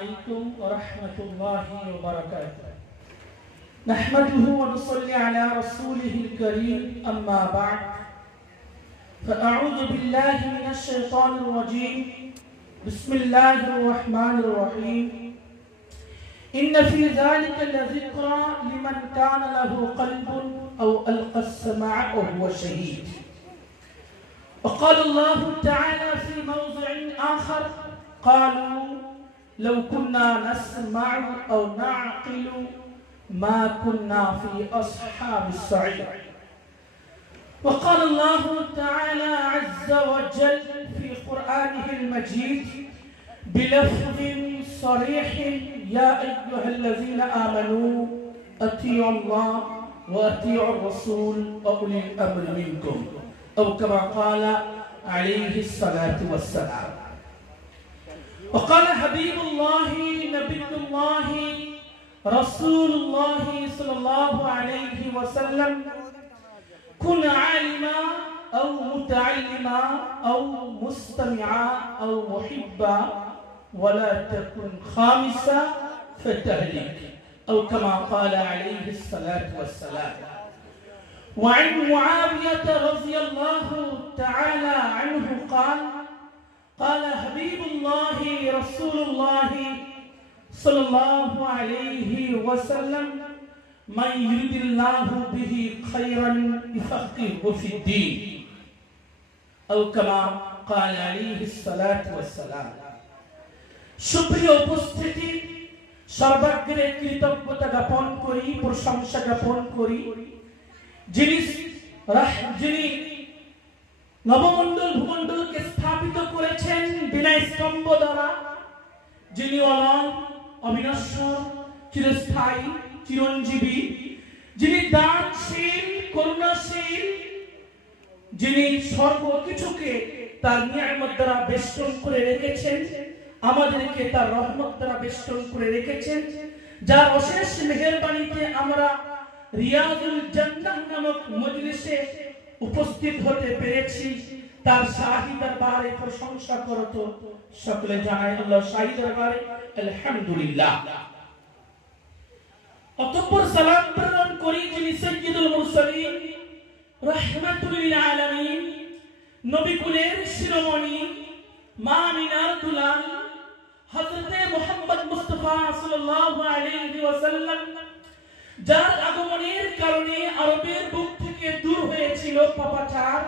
عليكم ورحمة الله وبركاته. نحمده ونصلي على رسوله الكريم أما بعد فأعوذ بالله من الشيطان الرجيم بسم الله الرحمن الرحيم إن في ذلك لذكرى لمن كان له قلب أو ألقى السمع وهو شهيد. وقال الله تعالى في موضع آخر قالوا لو كنا نسمع أو نعقل ما كنا في أصحاب السعير. وقال الله تعالى عز وجل في قرآنه المجيد بلفظ صريح يا أيها الذين آمنوا أطيعوا الله وأطيعوا الرسول وأولي الأمر منكم أو كما قال عليه الصلاة والسلام. وقال حبيب الله نبي الله رسول الله صلى الله عليه وسلم كن عالما أو متعلما أو مستمعا أو محبا ولا تكن خامسا فتهلك أو كما قال عليه الصلاة والسلام. وعن معاوية رضي الله تعالى عنه قال حبيب الله رسول الله صلى الله عليه وسلم من يرد الله به خيرا يفقهه في الدين أو كما قال عليه الصلاة والسلام. সুপ্রিয় উপস্থিতি, সর্বাগ্রে কৃতজ্ঞতা জ্ঞাপন করি, প্রশংসা জ্ঞাপন করি যিনি নবমণ্ডল ভূমণ্ডলকে স্থাপিত করেছেন বিনা স্তম্ভ দ্বারা, যিনি অলং অবিনশ্বর চিরস্থায়ী চিরঞ্জীবী, যিনি দানশীল করুণাশীল, যিনি সর্বকিছুকে তার নিয়ামত দ্বারা বেষ্টন করে রেখেছেন, আমাদেরকে তার রহমত দ্বারা বেষ্টন করে রেখেছেন, যার অশেষ মেহেরবানিতে আমরা রিয়াজুল জান্নাহ নামক মজলিসে উপস্থিত হতে পেরেছি। তার শাহী দরবারে প্রশংসা করত সকলে জানাই আল্লাহ শাহী দরবারে আলহামদুলিল্লাহ। অতঃপর সালাত প্রেরণ করি যিনি সাইয়্যিদুল মুরসালিন রাহমাতুল লিল আলামিন, নবী কুলের শিরোমণি, মা আমিনার দুলাল হযরতে মুহাম্মদ মুস্তাফা সাল্লাল্লাহু আলাইহি ওয়াসাল্লাম, যার আগমনের কারণে আরবের বুক থেকে দূর হয়েছিল পাপাচার,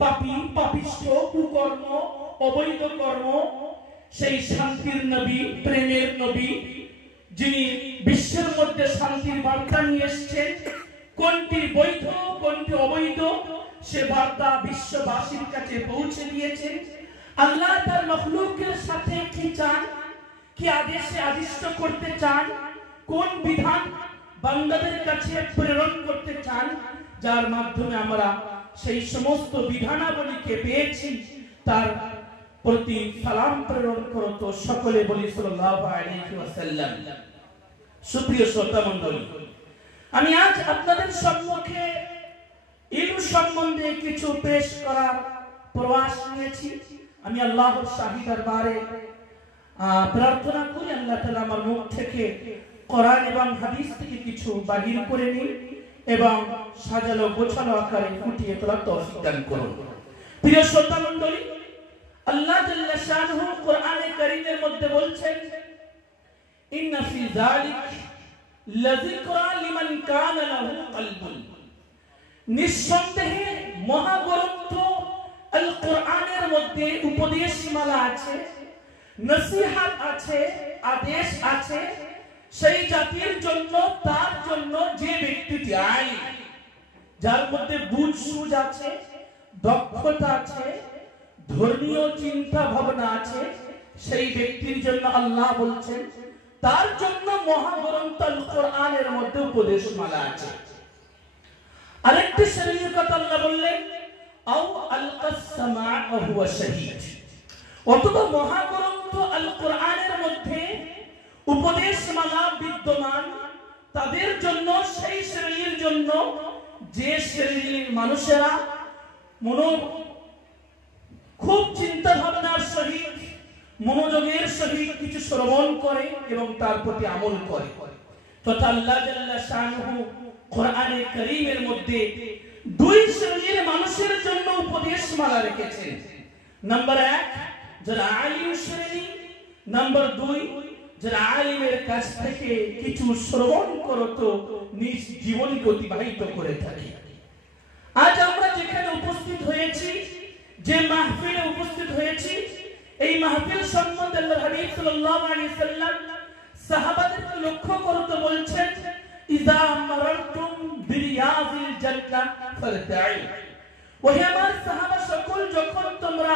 পাপী, পাপিষ্ঠ, কুকর্ম, অবৈধ কর্ম। সেই শান্তির নবী, প্রেমের নবী, যিনি বিশ্বের মধ্যে শান্তির বার্তা নিয়ে এসেছেন, কোনটি বৈধ কোনটি অবৈধ সে বার্তা বিশ্ববাসীর কাছে পৌঁছে দিয়েছেন। আল্লাহ তার মাখলুকের সাথে কি চান, কি আদেশে আদিষ্ট করতে চান, কোন বিধান বান্দাদের কাছে প্রেরণ করতে চান, যার মাধ্যমে আমরা সেই সমস্ত বিধানাবলীকে পেয়েছি, তার প্রতি সালাম প্রেরণ করত সকলে বলি সাল্লাল্লাহু আলাইহি ওয়াসাল্লাম। সুপ্রিয় শ্রোতা মণ্ডলী, আমি আজ আপনাদের সম্মুখে ইলম সম্বন্ধে কিছু পেশ করার প্রয়াস নিয়েছি। আমি আল্লাহর শাহী দরবারে প্রার্থনা করি আল্লাহ তাআলা আমার মুখ থেকে কোরআন এবং হাদিস থেকে কিছু বাহির করে নিন এবং সাজালো গোছালো আকারে ফুটিয়ে তোলার তৌফিক দান করুন। প্রিয় শ্রোতা মণ্ডলী, আল্লাহ জাল্লা শানুহু কোরআনে কারীমের মধ্যে বলছেন ইন্না ফি যালিক লাযিকরা লিমান কানা লাহু কলবুন। নিঃসন্দেহে মহাগ্রন্থ আল কোরআনের মধ্যে উপদেশমালা আছে, নসিহত আছে, আদেশ আছে সেই জাতির জন্য, তার জন্য যে ব্যক্তিটি যার মধ্যে বুঝ সুঝ আছে, দক্ষতা আছে, ধর্মীয় চিন্তা ভাবনা আছে, সেই ব্যক্তির জন্য আল্লাহ বলছেন তার জন্য মহাগ্রন্থ আল কোরআনের মধ্যে উপদেশমালা আছে। আরেকটি শরীয়তের কথা আল্লাহ বললেন আও আলকাস সামা ওয়া হুয়া শাহীদ। অথবা মহাগ্রন্থ আল কোরআনের মধ্যে উপদেশমালা বিদ্যমান তাদের জন্য, সেই শ্রেণীর জন্য যে শ্রেণীর মানুষেরা খুব চিন্তা ভাবনার সহিত মনোযোগের সহিত কিছু শ্রবণ করে এবং তার প্রতি আমল করে। তথা আল্লাহ জাল্লা শানুহু কোরআনে কারীমের মধ্যে দুই শ্রেণীর মানুষের জন্য উপদেশমালা রেখেছেন। নাম্বার 1 যারা আলিম শ্রেণী, নাম্বার 2 যারা আলিমের কাছ থেকে কিছু শ্রবণ করত নিজ জীবনকে অতিবাহিত করে থাকে। আজ আমরা যেখানে উপস্থিত হয়েছি, যে মাহফিলে উপস্থিত হয়েছি, এই মাহফিল সম্বন্ধে আল্লাহর হাবিব সাল্লাল্লাহু আলাইহি সাল্লাম সাহাবাদেরকে লক্ষ্য করতে বলছেন, ইযা মারারতুম বিরিয়াজিল জান্নাহ ফারতাউ। ওহে আমার সাহাবা সকল, যখন তোমরা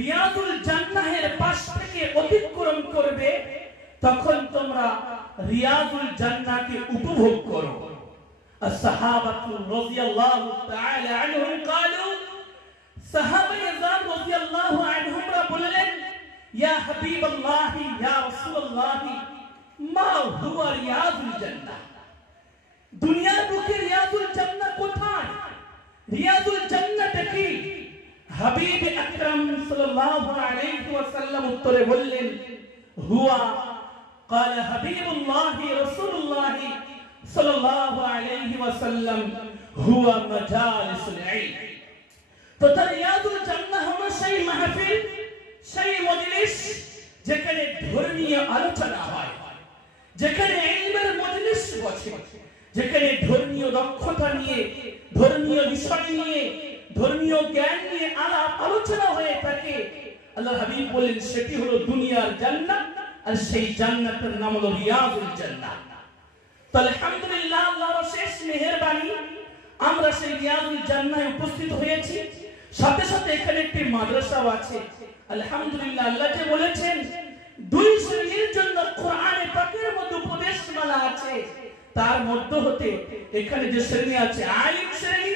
রিয়াজুল জান্নাহের পাশ থেকে অতিক্রম করবে, তখন তোমরা রিয়াজুল জান্নাহকে উপভোগ করো। আসহাবাতু রাদিয়াল্লাহু তাআলা আনহুম ক্বালু, সাহাবায়ে যান রাদিয়াল্লাহু আনহুমরা বললেন, ইয়া হাবিবাল্লাহ, ইয়া রাসূলুল্লাহ, মা হুয়া রিয়াজুল জান্নাহ? দুনিয়ার বুকে রিয়াজুল জান্নাহ কোথায়? রিয়াজুল জান্নাহটা কি? হাবিব আকরাম সাল্লাল্লাহু আলাইহি ওয়াসাল্লাম উত্তরে বললেন, হুয়া قال حبيب الله رسول الله صلى الله عليه وسلم هو مجالس العلم। তো রিয়াজুল জান্নাহ হলো সেই মাহফিল, সেই মজলিস যেখানে ধর্মীয় আলোচনা হয়, যেখানে ইলমের মজলিস বসে, যেখানে ধর্মীয় দক্ষতা নিয়ে, ধর্মীয় বিষয় নিয়ে, ধর্মীয় জ্ঞান নিয়ে আলাপ আলোচনা হয়ে থাকে। আল্লাহর হাবিব বলেন সেটি হলো দুনিয়ার জান্নাত, আর সেই জান্নাতের নাম হলো রিয়াজুল জান্নাহ। তো আলহামদুলিল্লাহ, আল্লাহর শেষ মেহেরবানি, আমরা সেই রিয়াজুল জান্নাহে উপস্থিত হয়েছি। সাথে সাথে এখানে একটি মাদ্রাসাও আছে। আলহামদুলিল্লাহ, আল্লাহ যে বলেছেন দুই শ্রেণীর জন্য কোরআনে পাকের মধ্যে উপদেশমালা আছে, তার মধ্যে হতে এখানে যে শ্রেণী আছে আলিম শ্রেণী,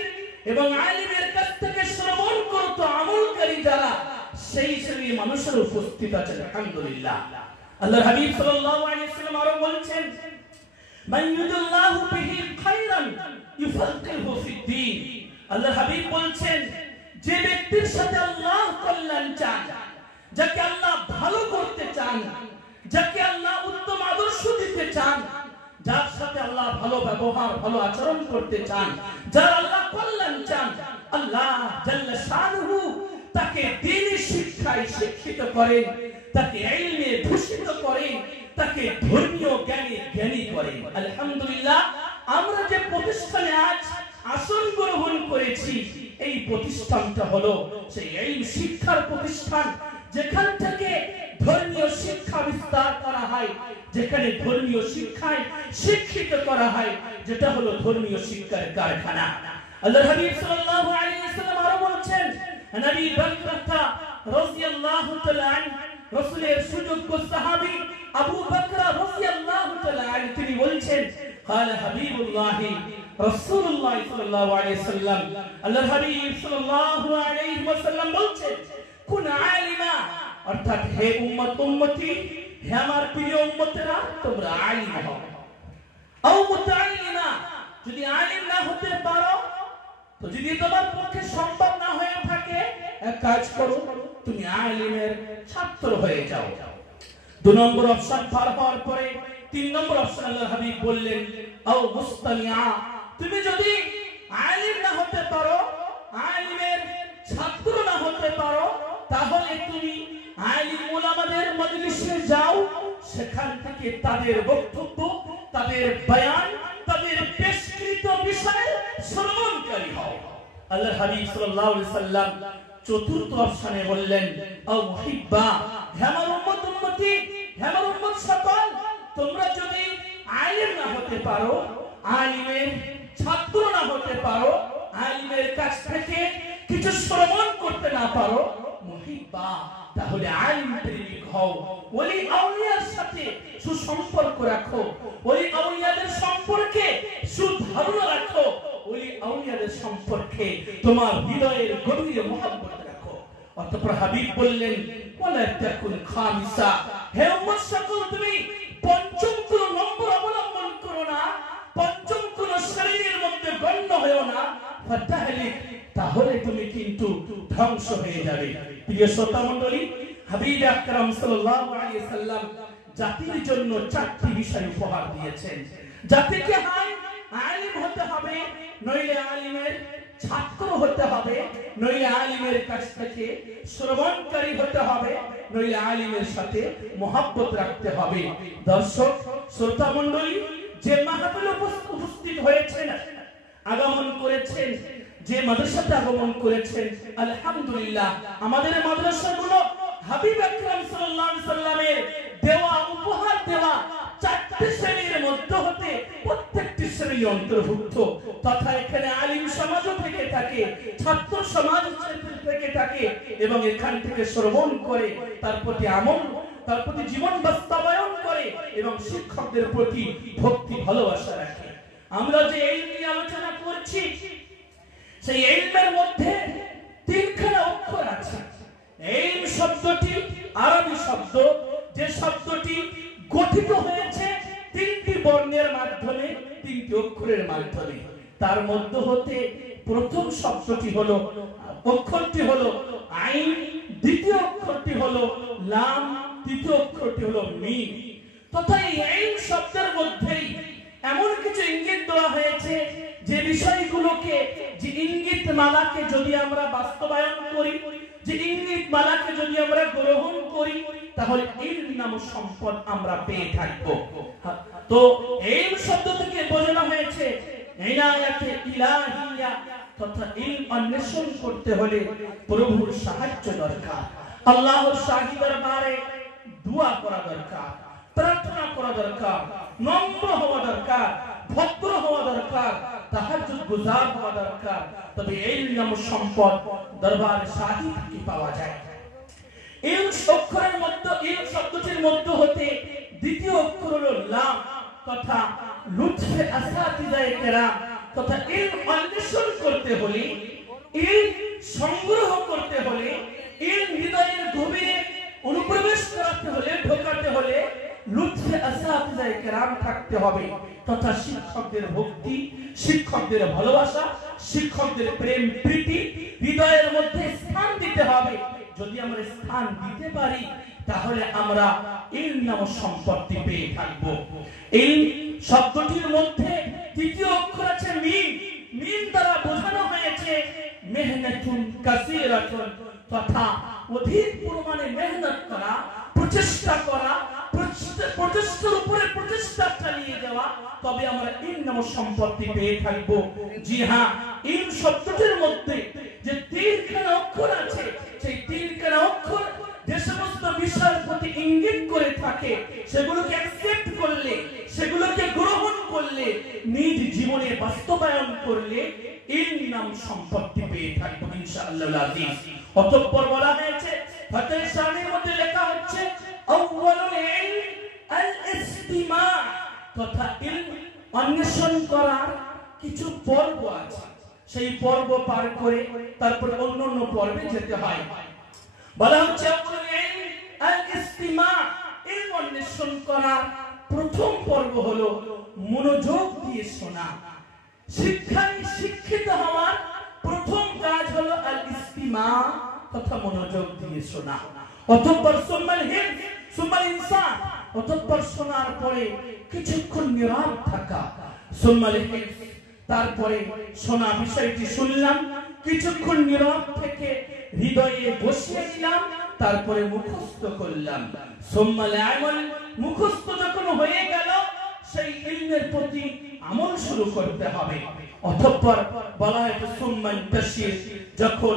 এবং আলিমের কাছ থেকে শ্রবণ করত আমলকারী যারা, সেই শ্রেণীর মানুষের উপস্থিত আছে। আলহামদুলিল্লাহ, আল্লাহর হাবিব সাল্লাল্লাহু আলাইহি ওয়াসাল্লাম আরো বলেছেন, মান ইউরিদুল্লাহু বিহি খায়রান ইউফাক্কিহু ফিদ্দীন। আল্লাহর হাবিব বলেছেন, যে ব্যক্তির সাথে আল্লাহ কল্যাণ চান, যাকে আল্লাহ ভালো করতে চান, যাকে আল্লাহ উত্তম আদর্শ দিতে চান, যার সাথে আল্লাহ ভালো ব্যবহার, ভালো আচরণ করতে চান, যার আল্লাহ কল্যাণ চান, আল্লাহ জাল্লা শানুহু তাকে দ্বীনি শিক্ষায় শিক্ষিত করেন, তাকে ইলমে ভূষিত করেন, তাকে ধর্মীয় জ্ঞানে জ্ঞানী করেন। আলহামদুলিল্লাহ, আমরা যে প্রতিষ্ঠানে আজ আসন গ্রহণ করেছি, এই প্রতিষ্ঠানটা হলো সেই ইলম শিক্ষার প্রতিষ্ঠান, যেখান থেকে ধর্মীয় শিক্ষা বিস্তার করা হয়, যেখানে ধর্মীয় শিক্ষায় শিক্ষিত করা হয়, যেটা হলো ধর্মীয় শিক্ষার কারখানা। আল্লাহর হাবিব সাল্লাল্লাহু আলাইহি ওয়াসাল্লাম আরো বলেছেন, নবী বকর রাদিয়াল্লাহু তাআলা আনহু, রাসূলের সুযোগ্য সাহাবী আবু বকর রাদিয়াল্লাহু তাআলা আনহু, তিনি বলছেন, قال حبيب الله رسول الله صلى الله عليه وسلم, আল্লাহর হাবিব সাল্লাল্লাহু আলাইহি ওয়াসাল্লাম বলছেন, কুন আলিমা, অর্থাৎ হে উম্মতি, হে আমার প্রিয় উম্মতেরা, তোমরা আলিম হও। আও মুতাআল্লিমা, যদি আলিম না হতে পারো, তো যদি তোমার পক্ষে সম্ভব না হয়ে থাকে, এক কাজ করো, তুমি আলিমের ছাত্র হয়ে যাও। 2 নম্বর অপশন পার হওয়ার পরে 3 নম্বর অপশন আল্লাহর হাবিব বললেন, আও মুস্তামিআ, তুমি যদি আলিম না হতে পারো, আলিমের ছাত্র না হতে পারো, তাহলে তুমি আলিম উলামাদের মজলিসে যাও, সেখান থেকে তাদের বক্তব্য, তাদের বয়ান, তাদের পেশকৃত বিষয়ে শ্রবণকারী হও। আল্লাহর হাবিব সাল্লাল্লাহু আলাইহি সাল্লাম চতুর্থ অপশনে বললেন, আও মুহিব্বা, হে আমার উম্মতি, হে আমার উম্মত সকল, তোমরা যদি আলিম না হতে পারো, আলিমের ছাত্র না হতে পারো, আলিমের কাছ থেকে কিছু শ্রবণ করতে না পারো, মুহিব্বা, তাহলে আলিম প্রেমিক হও, ওলি আউলিয়ার সাথে সুসম্পর্ক রাখো, ওলি আউলিয়াদের সম্পর্কে সুধারণা রাখো, ওলি আউলিয়াদের সম্পর্কে তোমার হৃদয়ের গভীরে মহব্বত রাখো। অতঃপর হাবিব বললেন, ওয়ালা তাকুন খামিসা, হে উম্মত সকল, তুমি পঞ্চম কোন নম্বর অবলম্বন করো না, পঞ্চম কোন শ্রেণীর মধ্যে গণ্য হও না, ফাতাহলিক, তাহলে তুমি কিন্তু ধ্বংস ধ্বংস হয়ে যাবে। প্রিয় শ্রোতা মণ্ডলী, হাবিব আকরাম সাল্লাল্লাহু আলাইহি সাল্লাম জাতির জন্য 4টি বিষয় উপহার দিয়েছেন। জাতিকে হয় আলিম হতে হবে, নইলে আলিমের ছাত্র হতে হবে, নইলে আলিমের কাছ থেকে শ্রবণকারী হতে হবে, নইলে আলিমের সাথে মহব্বত রাখতে হবে। দর্শক শ্রোতা মণ্ডলী, যে মাহফিলে উপস্থিত হয়েছেন, আগমন করেছেন, যে মাদ্রাসাতে আগমন করেছেন, আলহামদুলিল্লাহ আমাদের মাদ্রাসাগুলো হাবিব আকরাম সাল্লাল্লাহু আলাইহি সাল্লামের দেওয়া উপহার দেওয়া 4টি শ্রেণীর মধ্যে হতে প্রত্যেকটি শ্রেণী অন্তর্ভুক্ত। তথা এখানে আলিম সমাজও থেকে থাকে, ছাত্র সমাজ থেকে থাকে এবং এখান থেকে শ্রবণ করে তার প্রতি আমল, তার প্রতি জীবন বাস্তবায়ন করে এবং শিক্ষকদের প্রতি ভক্তি ভালোবাসা রাখে। আমরা যে এই নিয়ে আলোচনা করছি, সেই ইলমের মধ্যে 3খানা অক্ষর আছে। ইলম শব্দটি আরবি শব্দ, যে শব্দটি গঠিত হয়েছে 3টি বর্ণের মাধ্যমে, 3টি অক্ষরের মাধ্যমে। তার মধ্যে হতে প্রথম শব্দটি হলো, অক্ষরটি হলো আইন, দ্বিতীয় অক্ষরটি হলো লাম, তৃতীয় অক্ষরটি হলো মিম। তথা এই ইলম শব্দের মধ্যেই এমন কিছু ইঙ্গিত দেওয়া হয়েছে যে বিষয়গুলোকে, যে ইঙ্গিত মালাকে যদি আমরা বাস্তবায়ন করি, যে ইঙ্গিত মালাকে যদি আমরা গ্রহণ করি, তাহলে ইলম নামক সম্পদ আমরা পেয়ে থাকব। তো ইলম শব্দ থেকে বোঝানো হয়েছে ইনায়াতে ইলাহিয়া, তথা ইলম অন্বেষণ করতে হলে প্রভুর সাহায্য দরকার, আল্লাহর শাহী দরবারে দোয়া করা দরকার, প্রার্থনা করা দরকার, নম্র হওয়া দরকার, ভদ্র হওয়া দরকার, তাহাজ্জুদ গুজার হওয়া দরকার। তবে এই নাম সম্পদ দরবারে শাহী থেকে পাওয়া যায়। এই অক্ষরের মধ্যে, এই শব্দটির মধ্যে হতে দ্বিতীয় অক্ষর হলো লাম, তথা লুৎফে আসাতিজায়ে কেরাম, তথা ইলম অন্বেষণ করতে হলে, ইলম সংগ্রহ করতে হলে, ইলম হৃদয়ের গভীরে অনুপ্রবেশ করাতে হলে, ঢোকাতে হলে লুৎফে আসাতিজায়ে কেরাম থাকতে হবে। তথা শিক্ষকদের ভক্তি, শিক্ষকদের ভালোবাসা, শিক্ষকদের প্রেম প্রীতি হৃদয়ের মধ্যে স্থান দিতে হবে। যদি আমরা স্থান দিতে পারি, তাহলে আমরা ইলম নামক সম্পত্তি পেয়ে থাকব। ইলম শব্দটির মধ্যে তৃতীয় অক্ষর আছে মিম। মিম দ্বারা বোঝানো হয়েছে মেহনতুন কাসীরাতুন, তথা অধিক পরিমাণে মেহনত করা, প্রচেষ্টা করা, প্রচেষ্টার উপরে প্রচেষ্টা চালিয়ে যাওয়া, তবে আমরা ইলম নামক সম্পত্তি পেয়ে থাকব। জি হ্যাঁ, ইলম শব্দটির মধ্যে যে 3খানা অক্ষর আছে, সেই 3খানা অক্ষর যে সমস্ত বিষয়ের প্রতি ইঙ্গিত করে থাকে, সেগুলোকে অ্যাকসেপ্ট করলে, সেগুলোকে গ্রহণ করলে, নিজ জীবনে বাস্তবায়ন করলে ইলম নাম সম্পত্তি পেয়ে থাকবো ইনশাআল্লাহ আজিজ। অতঃপর বলা হয়েছে, ফাতিহ শানের মধ্যে লেখা হচ্ছে আউয়ালুল ইলম আল ইসতিমা, তথা ইলম অন্বেষণ করার কিছু পর্ব আছে, সেই পর্ব পার করে তারপর অন্যান্য পর্বে যেতে হয়। বলা হচ্ছে আউয়ালুল ইলম আল ইসতিমা, ইলম অন্বেষণ করার প্রথম পর্ব হলো মনোযোগ দিয়ে শোনা। শিক্ষায় শিক্ষিত হওয়ার প্রথম কাজ হলো আল ইসতিমা, তথা মনোযোগ দিয়ে শোনা। অতঃপর সুম্মাল হিফজ, সুম্মাল ইনসান, অতঃপর শোনার পরে কিছুক্ষণ নীরব থাকা, সুম্মাল হিফজ, তারপরে শোনা বিষয়টি শুনলাম, কিছুক্ষণ নীরব থেকে হৃদয়ে বসিয়ে দিলাম, তারপরে মুখস্থ করলাম। সুম্মাল আমাল, মুখস্থ যখন হয়ে গেল, সেই ইলমের প্রতি আমল শুরু করতে হবে। অতঃপর বলা হয় সুম্মান তাশির, যখন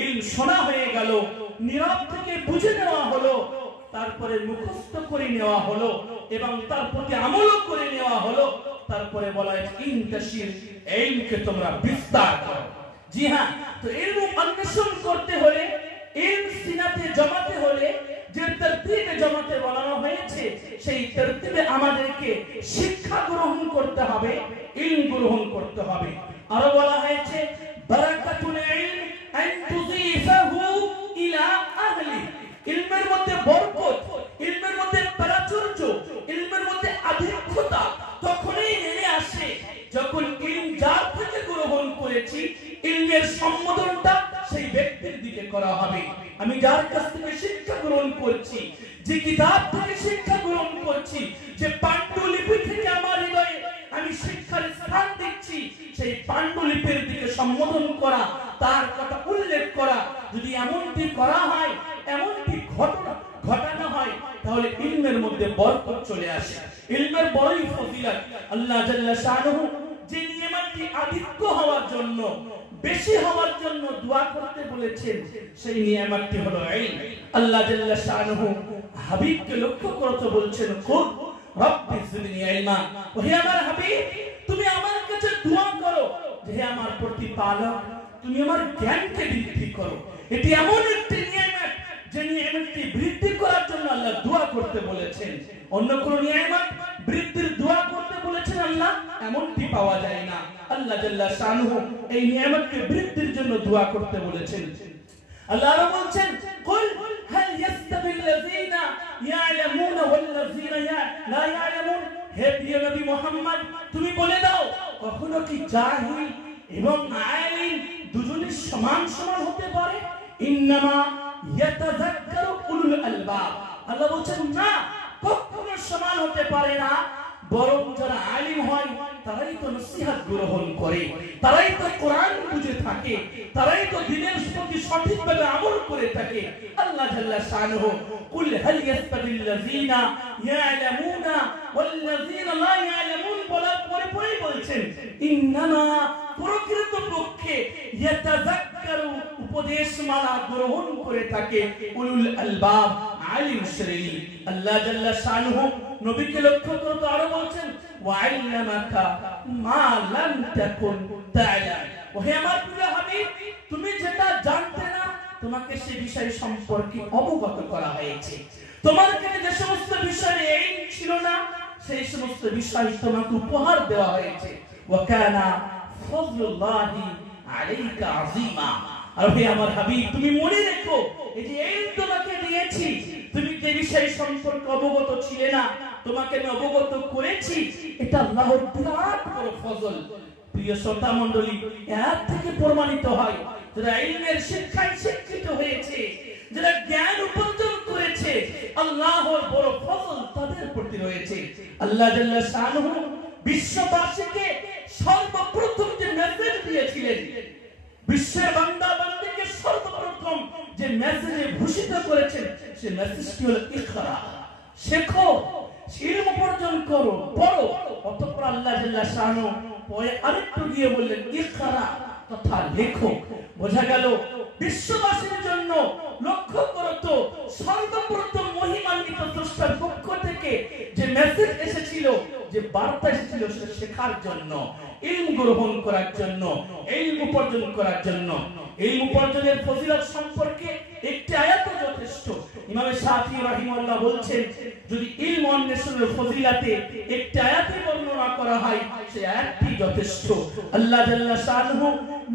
ইলম শোনা হয়ে গেল, নীরব থেকে বুঝে নেওয়া হলো, তারপরে মুখস্থ করে নেওয়া হলো এবং তার প্রতি আমলও করে নেওয়া হলো, তারপরে বলা হয় ইনতাশির, ইলমকে তোমরা বিস্তার করো। জি হ্যাঁ, তো ইলম অন্বেষণ করতে হলে, ইলম সিনাতে জমাতে হলে যে তরতিবে জমাতে বলা হয়েছে, সেই তরতিবে আমাদেরকে শিক্ষা গ্রহণ করতে হবে, ইলম গ্রহণ করতে হবে। আরো বলা হয়েছে বারাকাতুল ইলম আন তুযিফাহু ইলা আহলি, ইলমের মধ্যে বরকত, ইলমের মধ্যে প্রাচুর্য, ইলমের মধ্যে আধিক্যতা তখনই নেমে আসে যখন ইলম যার থেকে গ্রহণ করেছি, ইলমের সম্বোধনটা সেই ব্যক্তির দিকে করা করছি, যে পাণ্ডুলিপি থেকে আমার হৃদয়ে আমি শিক্ষার স্থান দিচ্ছি, সেই পাণ্ডুলিপির দিকে সম্বোধন করা, তার কথা উল্লেখ করা, যদি এমনটি করা হয়, এমনটি ঘটানো হয়, তাহলে ইলমের মধ্যে বরকত চলে আসে। ইলমের বড়ই ফজিলত। আল্লাহ জাল্লা শানুহু যে নিয়ামতটি আধিক্য হওয়ার জন্য, বেশি হওয়ার জন্য দোয়া করতে বলেছেন, সেই নিয়ামতটি হলো ইলম। আল্লাহ জাল্লা শানুহু হাবিবকে লক্ষ্য করতে বলছেন, কুল রব্বি জিদনি ইলমা। ওহে আমার হাবিব, তুমি আমার কাছে দোয়া করো যে হে আমার প্রতিপালক, তুমি আমার জ্ঞানকে বৃদ্ধি করো। এটি এমন একটি নিয়ামত যে নিয়ামতটি বৃদ্ধি করার জন্য আল্লাহ দোয়া করতে বলেছেন। অন্য কোন নিয়ামত বৃদ্ধির দোয়া করতে বলেছেন আল্লাহ, এমনটি পাওয়া যায় না। আল্লাহ জাল্লা শানুহু এই নিয়ামতকে বৃদ্ধির জন্য দোয়া করতে বলেছেন। আল্লাহ বলছেন, কুল হাল ইয়াস্তাবিল্লাযিনা ইয়ালামুনা ওয়াল্লাযিনা লা ইয়ালামুন। হে প্রিয় নবী মুহাম্মদ, তুমি বলে দাও, কখনো কি জাহিল এবং আলিম দুজনই সমান সমান হতে পারে? ইন্নামা ইয়াতাযাক্কারু উলুল আলবাব। আল্লাহ বলছেন, না, কখনো সমান হতে পারে না। বরং যারা আলিম হয় তারাই তো নসিহত গ্রহণ করে, তারাই তো কোরআন বুঝে থাকে, তারাই তো দ্বীনের প্রতি সঠিকভাবে আমল করে থাকে। আল্লাহ জাল্লা শানুহু কুল হাল ইয়াস্তাবিল্লাযিনা ইয়ালামুনা ওয়াল্লাযিনা লা ইয়ালামুন বলার পরে বলছেন, ইন্নামা প্রকৃতপক্ষে ইয়াতাযাক্কারু উপদেশমালা গ্রহণ করে থাকে উলুল আলবাব, আলিম শ্রেণী। আল্লাহ জাল্লা শানুহু নবীকে লক্ষ্য করে আরো বলছেন, ওয়াইল্লামাকা মা লাম তাকুন তা'লাম। ওহে আমার প্রিয় হাবিব, তুমি যেটা জানতে না, তোমাকে সে বিষয় সম্পর্কে অবগত করা হয়েছে। তোমার কাছে যে সমস্ত বিষয়ে ইলম ছিল না, সেই সমস্ত বিষয় তোমাকে উপহার দেওয়া হয়েছে। ওয়া কানা ফজলুল্লাহি আলাইকা আযীমা। আর হে আমার হাবিব, তুমি মনে রেখো, এই যে ইলম তোমাকে দিয়েছি, তুমি যে বিষয় সম্পর্কে অবগত ছিলে না, তোমাকে আমি অবগত করেছি, এটা আল্লাহর বিরাট বড় ফজল। প্রিয় শ্রোতা মণ্ডলী, এর থেকে প্রমাণিত হয় যারা ইলমের শিক্ষায় শিক্ষিত হয়েছে, যারা জ্ঞান উপার্জন করেছে, আল্লাহর বড় ফজল তাদের প্রতি রয়েছে। আল্লাহ জাল্লা শানুহু বিশ্ববাসীকে সর্বপ্রথম যে মেসেজ দিয়েছিলেন, বিশ্বের বান্দা বান্দীকে সর্বপ্রথম যে মেসেজে ভূষিত করেছেন, সেই মেসেজটি হলো ইকরা, শেখো, ইলম অর্জন করো, পড়ো। অতঃপর আল্লাহ জাল্লা শানুহু পরে আরেকটু গিয়ে বললেন, ইকরা তথা লেখো। বোঝা গেল বিশ্ববাসীর জন্য লক্ষ্য করো তো, সর্বপ্রথম মহিমান্বিত স্রষ্টার পক্ষ থেকে যে মেসেজ এসেছিল, যে বার্তা এসেছিল, সেটা শেখার জন্য, ইলম গ্রহণ করার জন্য, ইলম উপার্জন করার জন্য। ইলম উপার্জনের ফজিলত সম্পর্কে একটি আয়াত যথেষ্ট। ইমাম শাফি রাহিমাহুল্লাহ বলছেন, যদি ইলম অন্বেষণের ফজিলতে একটি আয়াতে বর্ণনা করা হয়, সেই আয়াতটি যথেষ্ট। আল্লাহ জাল্লা শানুহু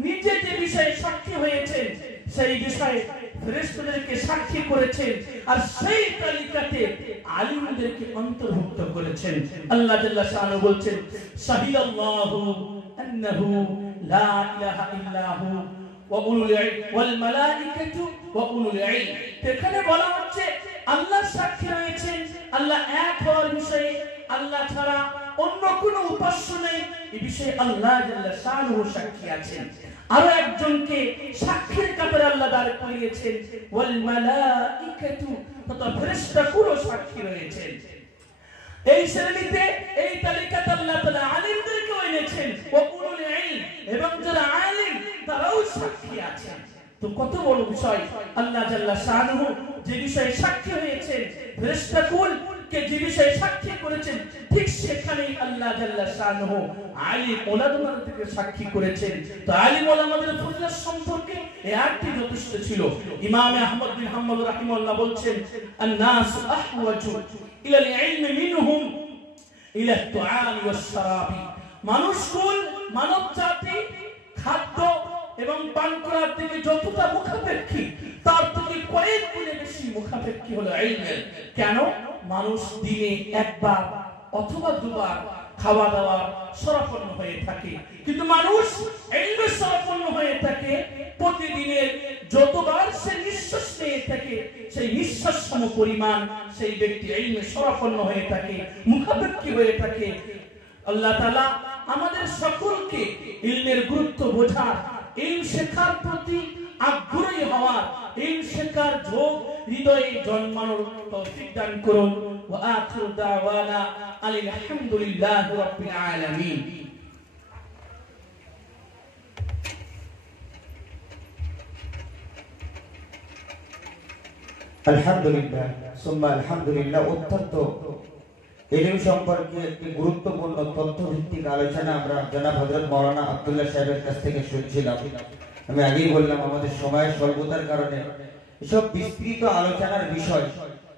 নিজে যে বিষয়ে সাক্ষী হয়েছেন, সেই বিষয়ে ফেরেশতাদেরকে সাক্ষী করেছেন, আর সেই তালিকাতে আলিমদেরকে অন্তর্ভুক্ত করেছেন। আল্লাহ জাল্লা শানুহু বলছেন, শাহিদাল্লাহু আন্নাহু লা ইলাহা ইল্লাহু ওয়া উলুল ইলম ওয়াল মালাইকাতু ওয়া উলুল ইলম। এখানে বলা হচ্ছে আল্লাহ সাক্ষী রয়েছেন, আল্লাহ এক হওয়ার বিষয়ে, আল্লাহ ছাড়া অন্য কোনো উপাস্য নেই, এই বিষয়ে আল্লাহ জাল্লা শানুহু সাক্ষী আছেন। আরো একজনকে সাক্ষীর কাতারে আল্লাহ দাঁড় করিয়েছেন, ওয়াল মালাইকাতু, তথা ফেরেশতাকুলও সাক্ষী রয়েছেন। এই শ্রেণীতে, এই তালিকাতে আল্লাহ তাআলা আলিমদেরকেও এনেছেন, ওয়া উলুল ইলম, এবং যারা আলিম তারাও সাক্ষী আছেন। তো কত বড় বিষয়! আল্লাহ জাল্লা শানুহু যে বিষয়ে সাক্ষী হয়েছেন, ফেরেশতাকুল কে যে বিষয়ে সাক্ষী করেছেন, ঠিক সেখানেই আল্লাহ জাল্লা শানুহু আলিম ওলামাদেরকে সাক্ষী করেছেন। তো আলিম ওলামাদের ফজিলত সম্পর্কে এই আয়াতটি যথেষ্ট ছিল। ইমাম আহমদ বিন হাম্বল রাহিমাহুল্লাহ বলছেন, আন-নাস আহওয়াজু ইলা আল-ইলমি মিনহুম ইলা আত-তুআমি ওয়াস-শারাবি। মানুষকুল, মানব জাতি খাদ্য এবং পান করার দিকে যতটা মুখাপেক্ষী, তার থেকে কয়েক গুণে বেশি মুখাপেক্ষী হলো ইলমের। কেন? মানুষ দিনে একবার অথবা দুবার খাওয়া দাওয়া সরাপন্ন হয়ে থাকে। কিন্তু মানুষ ইলমে সরাপন্ন হয়ে থাকে প্রতিদিনের যতবার সে নিঃশ্বাস নিয়ে থাকে সেই নিঃশ্বাস সম পরিমাণ সেই ব্যক্তি ইলমে সরাপন্ন হয়ে থাকে, মুখাপেক্ষী হয়ে থাকে। আল্লাহ তাআলা আমাদের সকলকে ইলমের গুরুত্ব বোঝার, ইলম শেখার প্রতি আগ্রহী হওয়ার, ইলম শেখার ঝোঁক হৃদয়ে জন্মানোর তৌফিক দান করুন। ওয়া আখিরু দাওয়ানা আলহামদুলিল্লাহি রাব্বিল আলামিন। আলহামদুলিল্লাহ সুম্মা আলহামদুলিল্লাহ। অত্যন্ত ইলম সম্পর্কে একটি গুরুত্বপূর্ণ তথ্যভিত্তিক আলোচনা আমরা জনাব হযরত মাওলানা আব্দুল্লাহ সাহেবের কাছ থেকে শুনছিলাম। আমি আগেই বললাম আমাদের সময়ের স্বল্পতার কারণে এসব বিস্তৃত আলোচনার বিষয়,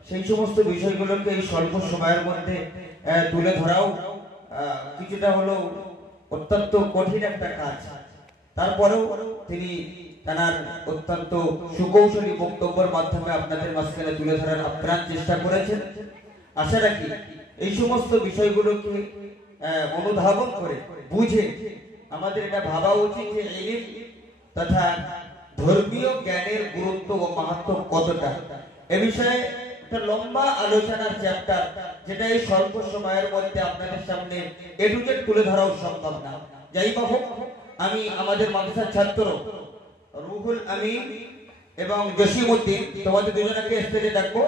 সেই সমস্ত বিষয়গুলোকে এই স্বল্প সময়ের মধ্যে তুলে ধরাও কিছুটা হলো অত্যন্ত কঠিন একটা কাজ। তারপরেও তিনি তার অত্যন্ত সুকৌশলী বক্তব্যের মাধ্যমে আপনাদের মাঝখানে তুলে ধরার আপ্রাণ চেষ্টা করেছেন। আশা রাখি এই সমস্ত বিষয়গুলোকে অনুধাবন করে বুঝে আমাদের এটা ভাবা উচিত যে ইলম তথা ধর্মীয় জ্ঞানের গুরুত্ব ও মাহাত্ম্য কতটা। এ বিষয়ে একটা লম্বা আলোচনার চ্যাপ্টার, যেটা এই স্বল্প সময়ের মধ্যে আপনাদের সামনে এডুকেট তুলে ধরাও সম্ভব না। যাই হোক, আমি আমাদের মাদ্রাসার ছাত্র রুহুল আমিন এবং জসিমউদ্দিন তোমাদের দুজনকে স্টেজে ডাকবো।